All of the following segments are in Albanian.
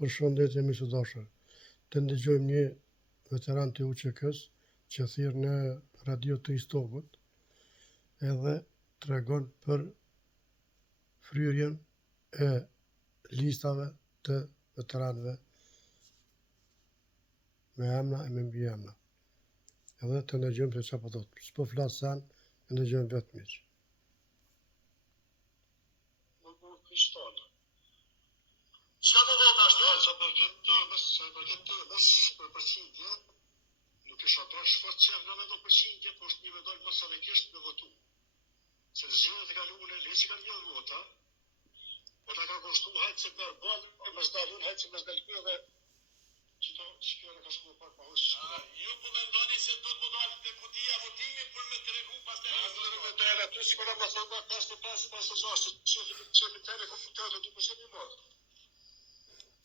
Përshëndetje miq të dashur. Të ndëgjojmë një veteran të UÇK-s që thirr në radio të Istokut edhe tregon për fryrjen e listave të veteranëve me emra e me mbiemra. Edhe të ndëgjojmë se çfarë po thotë. S'po flas sen, e ndëgjojmë vetë miq. Çka do të thotë ashtu, sa për këtë temës, për përqindje, nuk isha bash fort qef në me do përqindje, po është një medal masavikisht me votu. Se në zhjone të kaluën e leqë kanë një vota, po ta ka kushtu hajtë se për balë, o më zdalun hajtë se më zdalkë dhe qëto shkjone ka shku pak pa hushë. Ju po mendoni se do të më dalë të kutia votimi për me të regu pas të regu? Me të e aty si këna më thonë pas të 6, qefin të e kompjuterat të 2% i morë.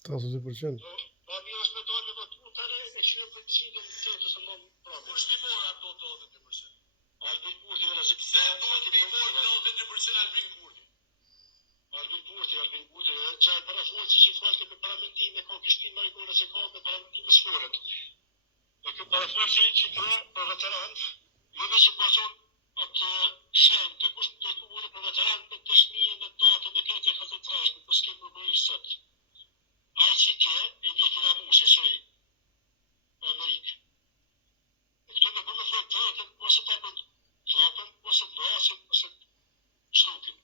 82%. Pa mi është me dalë me votu të e 100% të të se më pranë. Kush mi morë ato të 82%? Albin Kurti, vëlla, se pëse do të mi morë të 82% Albin Kurti? Albin Kurti, që e parafolë që falte me paramentime, ka kështim marikone se ka me paramentime sforët. E këtë parafolë që ka për veteranët, jo me që përgjon atë shenë të kusht të kumë për veteranët me të shmije, me datë, me këtë e ka të trashme, për s'ke përbëjisët. Ai që ke e një të ramushe që i Amerikë. E këtu me përme thërë të rëtën, mëse ta për flapën, mëse të vrasin, mëse të shlukin.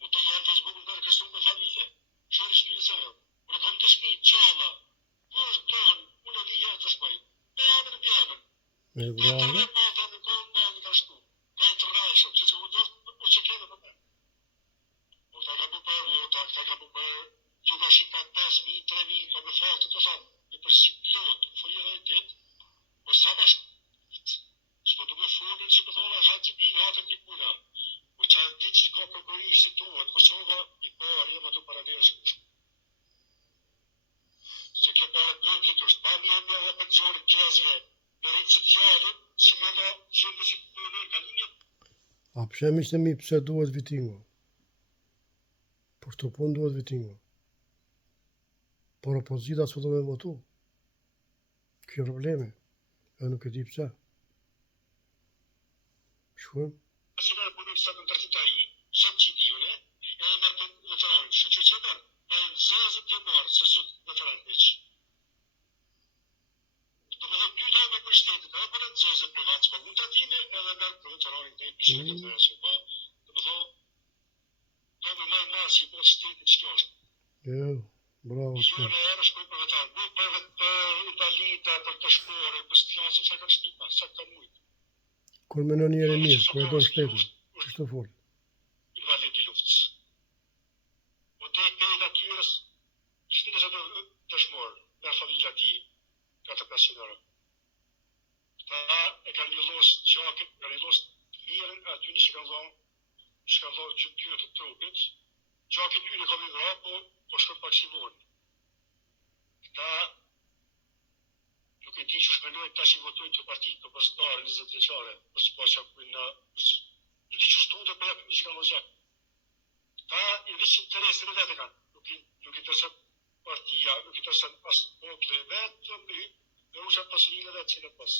Po të janë Facebookën për kështu me familje. Shori shpinë sa rëmë. Unë kam të shpinë gjalla, për dërën, unë e dhja të shpaj. Për jamën. E bravo. Pata në kohën ka shku. Ka e të rajshëm, që u dohtë, po që kene për me. Po ta ka bu për vota, ta ka bu për që ka shika 5.000, 3.000, ka me faktë të thamë, e për si pilotë, në fojë e ditë, po sa bashkë, që po du me fundin që po thonë, është që pi hatën një puna, po që ti që ka përkori si tuhet, Kosova, i parë, jem ato paradeshë. Se ke parë pënkit është, pa një me dhe për gjorë kjezve, me rritë sociale, që me da gjendë që përnër ka linje. A pëshem ishte mi pse duhet vitingo? Por të pun duhet vitingo. Por opozita s'po do me votu. Kjo problemi. E nuk e di pse. Shkujem? Se me përnë kësa të ndërtita i, sot që i tijune, e me mërë për veteranit, që që mërë, pa e zezët të marë, se sot veteranit veç. Do me dhe pyta me për shtetit, e për e zezët për vatës, pa mund të atime, edhe mërë për veteranit të i për shtetit të resë, pa, do me dhe, do me maj marë si për shtetit që kjo është. Jo, bravo. Jo në erë shkoj për veteranit, nuk për Italita, për të shpore, për stjasë, sa kanë shtipa, sa kanë mujtë. Kur me në njëri mirë, kur e do shtetin, që shtë folë? Invalid i luftës. Po te pejt atyres, që të nëse të shmorë, me familja ti, 4 pensionare. Ta e ka një los gjakit, ka një los mirën, aty një që ka dhonë gjytyre të trupit, gjakit ty në kam i vra, po shkër pak si vonë. Ta nuk e di që shmenojnë ta që votojnë të partit të përstarë 20 veqare, për së pa që akujnë në... Nuk di që shtu të përja për një që ka lojak. Ta i vishë interesin e vetë kanë, nuk i tërse partia, nuk i tërse as pople vetë të mbi, dhe u që pasurinë e vetë që në pas.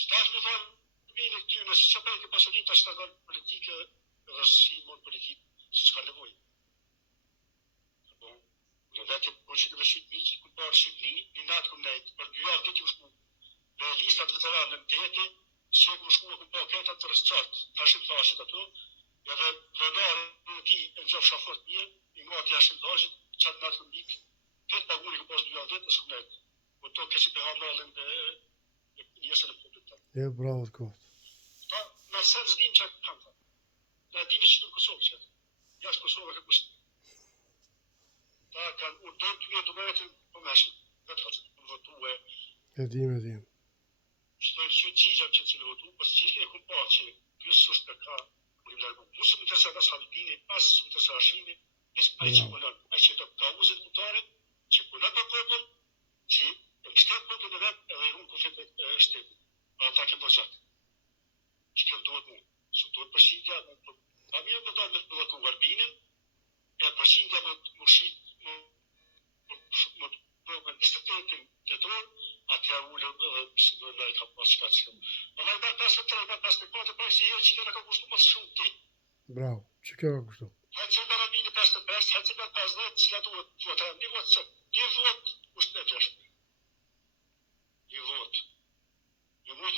Shtash me thamë, vinë këty nësë që përke pasurin të ashtë të kanë politike edhe si mund politikë, së s'ka nevoj. Në vetë po që këmë shqytë një, ku parë shqytë një natë këmë nejtë, për 2 javë dhëtë ju shku me listat veteranë në mdete, që këmë shku e ku pa këta të rëscatë, të ashtë të ashtë ato, edhe prëndarë në ti e në gjofë shafort një, i nga të ashtë të ashtë, qatë natë këmë nikë, këtë paguni ku pas 2 javë dhëtë, në shku nejtë. Po to kësi për hamallin dhe njësën e fundit të. E, bravo të kohët. Ta, në sen zdim që kam ta. Në dime që në Kosovë që. Jashtë Kosovë ka kushtë. Ta kanë urdojnë të mjetë të mëretën për meshën, vetë faqët për votu e... E dim. Që të e që gjigja që cilë votu, për që e kumë pa që pjësë sështë të ka mërim largu. Musë më tërsa nga Salvini, asë më tërsa Ashimi, nësë aj që punën, aj që të kauzit kutare, që punën për popën, që e kështet popën e vetë edhe i unë kufet e shtetit. Pa ata kemë dozat. Që kjo duhet mu. Së duhet përshindja, pa mi e më dalë me të votu Albinin, e përshindja me më shqit më të 28 dhjetor, atëherë ulëm edhe si do lajt ka pas çka që. Në 53, 54 pas si herë që ka kushtuar më shumë ti. Bravo, që kjo ka kushtu? Hajde në rabini 55, hajde në 50, çka duhet vota, një vot kusht në flesh. Një vot. Një vot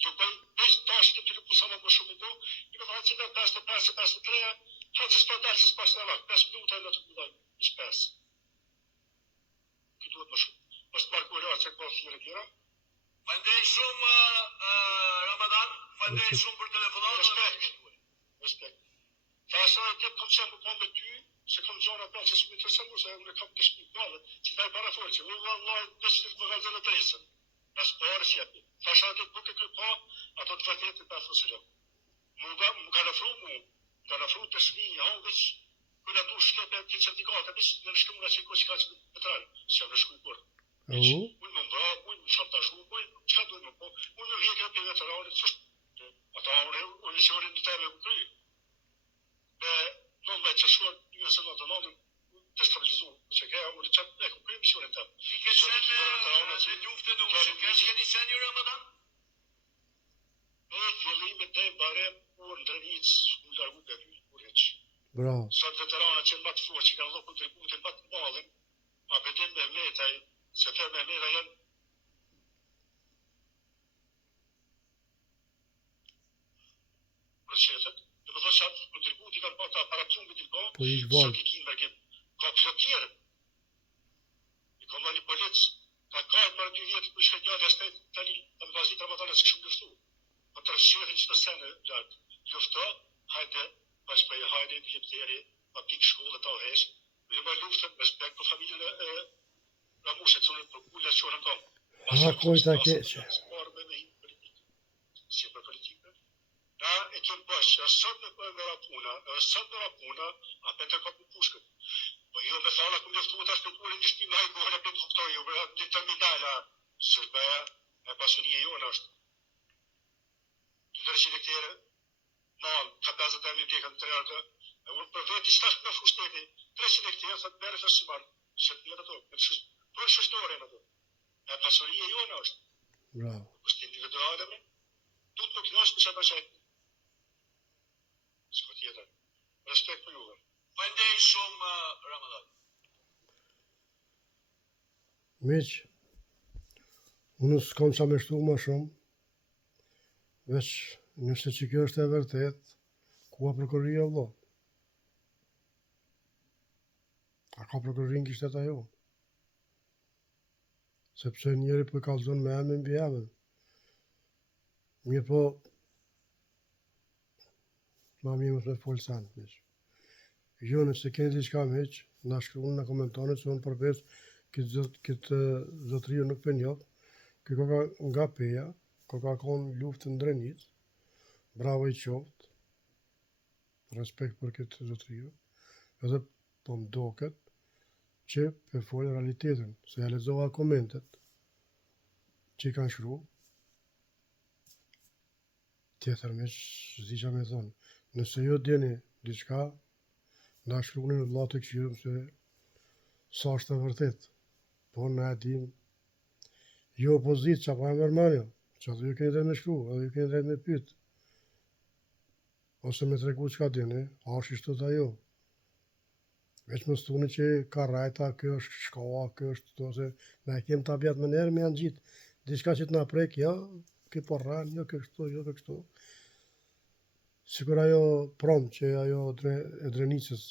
që bëj 5 tash të të pusama më shumë do, i më hajde në 55, 53, hajde s'po dalë s'po s'na 5 minuta në të budaj, 5. Që duhet më shumë. Mos të markuar që ka thirrë tjera. Faleminderit shumë Ramadan, faleminderit shumë për telefonatën. Respekt. Fasoj të kam qenë po me ty, se kam gjona pa që s'më intereson se unë kam të shtëpi madhe, që ta para fort, që unë vallai dëshirë të magazin e tresën. Pas parë si aty. Fasha të buke kë pa, ato të vërtetë ta thosë. Më ka ofruar të shni hongësh, kur ato shkëpë të certifikata, në shkëmura që kush ka vetran, si në shkuj kur. Unë më mbra, unë më shantazhu, çka duhet më po, unë vjen ka për veteranët, ç'është. Ata unë shohin në tavë ku kry. Non me qëshuar një se në të nëndën të stabilizuar, që ka unë të qatë e ku kërë misionin të. Ti ke qenë në luftën në ushë, keni qenë një Ramadan? E fillimit dhe bare u në Drenicë, u largu për vjë, u reqë. Bravo. Sot veteranët që në batë fuar, që kanë dhë kontributin batë madhin, a bedim me metaj, se të me metaj janë rëqetet. Dhe më thë që atë kontributi kanë bata aparatun me t'ilko, sot i kinë mërgim. Ka për tjerë. I ka më një policë, ka kajtë për 2 vjetë për shkët gjallë, jashtë tani, në më vazit Ramadan e së këshumë luftu. Për të rëshqetin që të sene lartë. Lufta, hajde, bashkëpëj, hajde, lipteri, pa pikë shkollë të hesh, me më luftën, respekt për familjën e ramushet, që në për kullë që në kam. Ha, kojta keqë. Si për politikë. Na e kemë bashkë, sot me rapuna, a për të ka për pushkët. Po jo me thana këmë njëftu të ashpeturin një shpim hajë kohën e për të kuptoj, jo një terminala, sërbeja e pasunie jo në është. Të të rëshin e këtere, malë, ka 50 e një pjekën të rejërë, e unë për veti qëta shpë në fushteti, 300 e këtere, thëtë bere fërsimarë, shëtë një në to, për shështore në to. E pasunie jo në është. Bravo. Kështë individuale me, tutë nuk në është në që të s'ka tjetër. Respekt për juve. Faleminderit shumë Ramadan. Miq, unë s'kam qa me shtu më shumë, veç nëse që kjo është e vërtet, ku a prokuria vlo? A ka prokurin kishtet ajo? Sepse njeri për kalzon me emën mbi emën. Mirë po, ma mirë mos me folë sanë, miq. Jo, nëse keni diçka miq, na shkruani në komentare se unë përveç këtë zotërio nuk për njoh. Kjo ka nga peja, ka konë luftë në Drenicë. Bravo i qoftë. Respekt për këtë zotërio. Edhe po më doket që për folë realitetin, se ja lexova komentet që i kanë shkruar. Tjetër miq, s'di qa me thonë. Nëse jo djeni diçka, na shkruani në vllatë të këshirëm se sa është e vërtet. Po na e dim, jo opozitë që pa e mërmanjo, që atë ju keni drejt me shkru, edhe ju keni drejt me pyet. Ose me tregu çka dini, a është ishtu të ajo. Veç më stuni që ka rajta, kjo është shkoa, kjo është to, se na e kem tabiat më njerë me janë gjitë. Diçka që t'na prek, ja, kjo po rran, jo kështu, jo kështu. Sikur ajo prom që ajo e Drenicës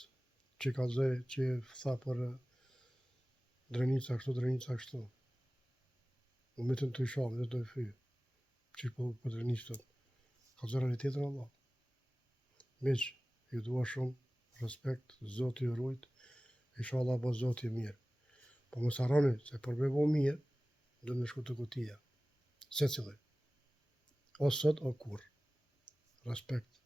që ka zë, që tha për Drenica kështu. U metën të isha, me të dojë që po për Drenicës. Ka zë realitetin Allah. Miq, ju dua shumë, respekt, Zoti ju rujt, inshallah po Zoti mirë. Po mos harroni se për me bo mirë, do me shku të kutia. Secili. O sot, o kur. Respekt.